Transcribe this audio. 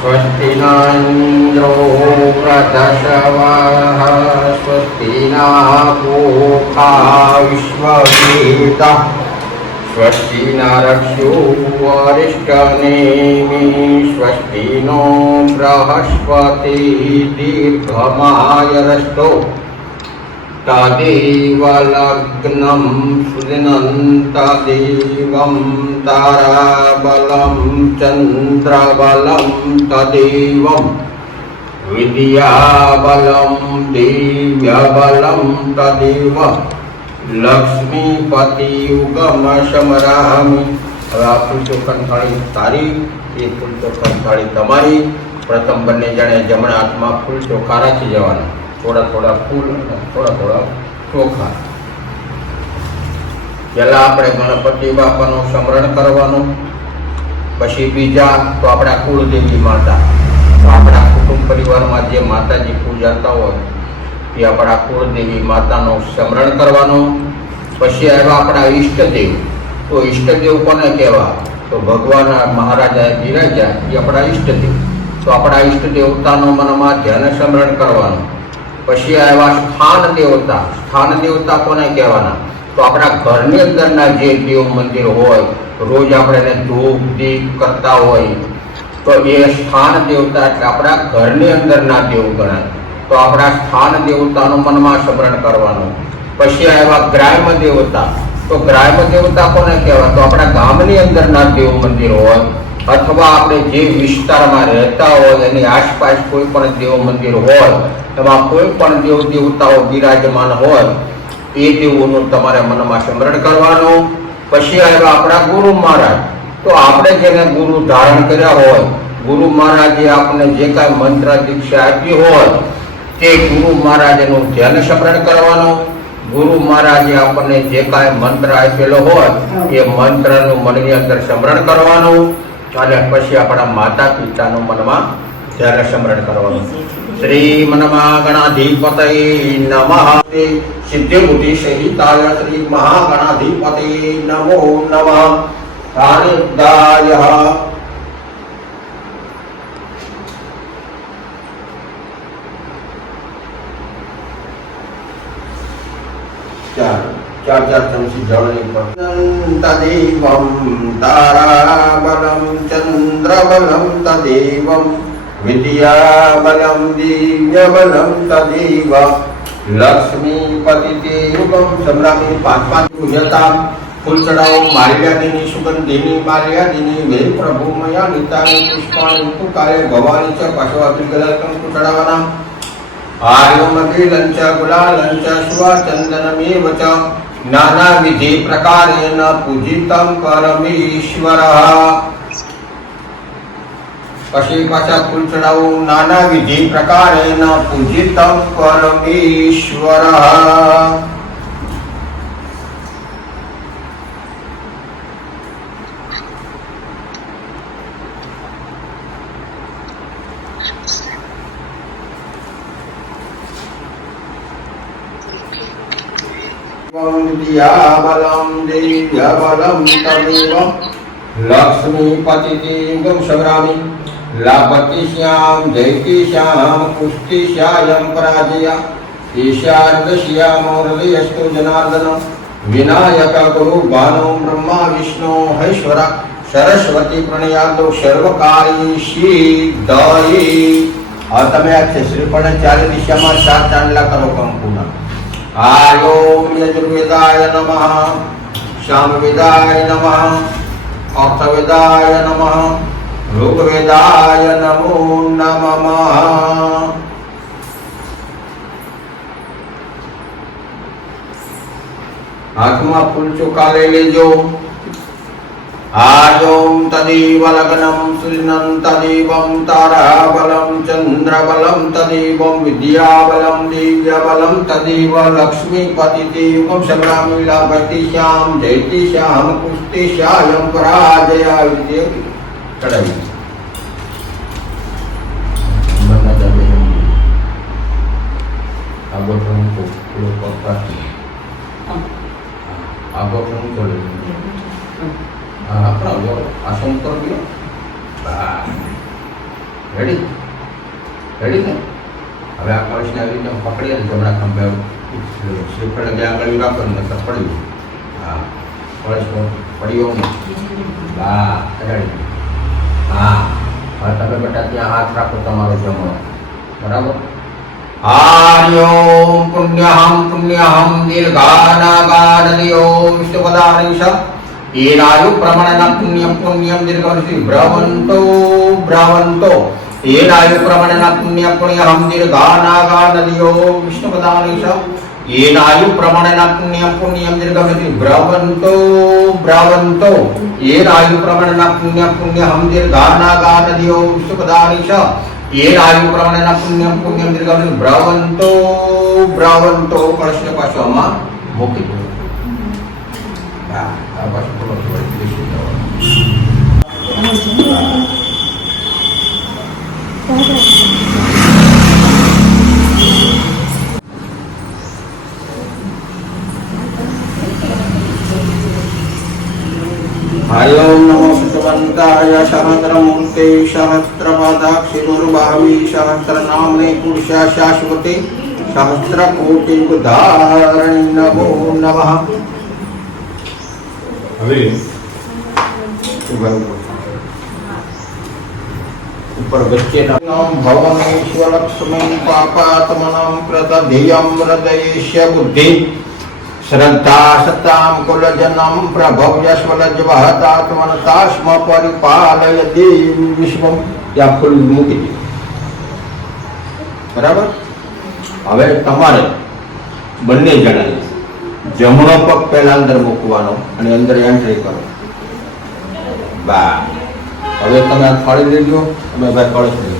स्वस्ति न इन्द्रो वृधश्रवः स्वस्ति न पूषा विश्ववेदाः स्वस्ति न रक्षो वरिष्ठनेमि स्वस्ति नो बृहस्पतिः दीर्घमायुरस्तु तदेव लग्नं सुदिनं ताराबलं चन्द्रबलं तदेव विद्याबलं दिव्यबलं तदेव लक्ष्मीपतियुगमशमरामि। હવે આ ફૂલ ચોખાની થાળી તારી, એ ફૂલ ચોખાની થાળી તમારી। પ્રથમ બંને જણે જમણા હાથમાં ફૂલ ચોખા રાખી જવાના, થોડા થોડા ફૂલ અને થોડા થોડા ચોખા। પહેલા આપણે ગણપતિ બાપાનું સ્મરણ કરવાનું, પછી બીજા તો આપણા કુળદેવી માતા। તો આપણા કુટુંબ પરિવારમાં જે માતાજી પૂજાતા હોય એ આપણા કુળદેવી માતાનું સ્મરણ કરવાનું। પછી આવ્યા આપણા ઈષ્ટદેવ। તો ઈષ્ટદેવ કોને કહેવા? તો ભગવાન મહારાજા બિરાજા એ આપણા ઈષ્ટદેવ। તો આપણા ઈષ્ટ દેવતાનું મનમાં ધ્યાન સ્મરણ કરવાનું। પછી આવ્યા સ્થાન દેવતા। સ્થાન દેવતા કોને કહેવાના? તો આપણા ઘરની અંદરના જે દેવ મંદિર હોય, રોજ આપણે એને ધૂપ દીપ કરતા હોય, તો એ સ્થાન દેવતા એટલે આપણા ઘરની અંદરના દેવ ગણાય। તો આપણા સ્થાન દેવતાનું મનમાં સ્મરણ કરવાનું। પછી આવ્યા ગ્રામ્ય દેવતા। તો ગ્રામ્ય દેવતા કોને કહેવાય? તો આપણા ગામની અંદરના દેવ મંદિર હોય अथवा આપણે જે વિસ્તારમાં રહેતા હોય એની આસપાસ કોઈ પણ દેવ મંદિર હોય, એમાં કોઈ પણ દેવ દેવતાઓ બિરાજમાન હોય એ દેવોનું તમારે મનમાં સ્મરણ કરવાનું। પછી આવ્યા આપણા ગુરુ મહારાજ। તો આપણે જેને ગુરુ ધારણ કર્યા હોય, ગુરુ મહારાજે આપણને જે કાંઈ મંત્ર દીક્ષા આપી હોય તે ગુરુ મહારાજનું ધ્યાન સ્મરણ કરવાનું। ગુરુ મહારાજે આપણને જે કાંઈ મંત્ર આપેલો હોય એ મંત્રનું મનની અંદર સ્મરણ કરવાનું। અને પછી આપણા માતા પિતાનું મનમાં ધ્યાન સ્મરણ કરવાનું। શ્રી મહાગણાધિપતये નમઃ। સિદ્ધિબુદ્ધિ સહિતાય શ્રી મહાગણાધિપતये નમો નમઃ। કાનિદાય चार चार चमची जळनी पर तदेवं ताराबलं चन्द्रबलं तदेवं विद्याबलं दिव्यबलं तदेव लक्ष्मीपतिदेवं सम्रामी। पांच पांच पूजता फूल चढ़ाओ माल्यादिनी सुगंधिनी माल्यादिनी वे प्रभु मया नितानि पुष्पाणि तुकारे भवानी च पशुपति गलकं चढ़ावाना। आर्यमखिलं च गुलालं च शुभचन्दनमेव च नानाविधि प्रकारेण पूजितं परमेश्वरः। પછી પાછા ફૂલ ચડાવો। નાનાવિધિ પ્રકારેણ પૂજિतं પરમેશ્વરः। विद्याबलं दिव्यबलं तदेव लक्ष्मीपतिदेवं स्मरामि। लाभतिश्यां जयतिश्यां पुष्टिश्यां पराजया ईशार्दश्यामोर्दयस्तु जनार्दन। विनायक गुरु भानो ब्रह्मा विष्णु महेश्वर सरस्वती प्रणयादो सर्वकारी सिद्धये। और तमे अच्छे श्रीफल 4 दिशाમાં 7 ચાંદલા કરો કંકુના। आयोम यजुर्वेदाय नमः, सामवेदाय नमः, अर्थवेदाय नमः, ऋग्वेदाय नमो नमः। हाथ में फूल चोखा ले लेजो। आयोम तदेव लग्नं सुदिनं तदेवं ताराबलं चन्द्रबलं तदेवं विद्याबलं दिव्यबलं तदेव लक्ष्मीपतिदेवं स्मरामि। लाभतिश्यां जयतिश्यां पुष्टिश्यां पराजया विद्ये चढ़ाई। આપણા આસન પર ગયો રેડી રેડી ને હવે આ કળશને આવી રીતે પકડી અને જમણા ખંભે શ્રીફળ જે આગળ રાખો ને નકર પડ્યું હા કળશ પડ્યો ને હા રેડી હા હવે તમે બેટા ત્યાં હાથ રાખો તમારો જમણો બરાબર આર્યોમ પુણ્યહમ દીર્ઘાનાગાનયો વિષ્ણુપદાનીશ એનાયુ પ્રમાણના પુણ્યમ દીર્ઘવર્ષી ભ્રવંતો એનાયુ પ્રમાણના પુણ્યહમ દીર્ઘાનાગાનયો વિષ્ણુપદાનીશ એનાયુ પ્રમાણના પુણ્યમ દીર્ઘવર્ષી ભ્રવંતો એનાયુ પ્રમાણના પુણ્યહમ દીર્ઘાનાગાનયો વિષ્ણુપદાનીશ એનાયુ પ્રમાણના પુણ્યમ દીર્ઘવર્ષી ભ્રવંતો કળશને પાછો આમાં મૂકી દો આ પાછું બોલો हरि ओम नमो भगवन्ताय सहस्रमूर्ते सहस्रपादाक्षि गुरुभावी सहस्रनाम्ने पुरुषा शाश्वते सहस्रकोटि उदाहरणे नमो नमः હવે ઉપર વચ્ચેના નામ ભવનેશ્વર લક્ષ્મી પાપાત્મનામ પ્રતધેયમ હૃદયેશ્ય બુદ્ધિ શ્રદ્ધા સતામ કુલજનમ પ્રભવ્યસ્વલજ્વહતાત્મનતાસ્મ પરિપાલય દેવ વિશ્વમ ત્યાં ફૂલ મૂકી દે બરાબર હવે તમારે બંને જણાને જમણો પગ પહેલા અંદર મૂકવાનો અને અંદર એન્ટ્રી કરો બા હવે તમે આ ફાળી લેજો તમે ભાઈ કળશ લેજો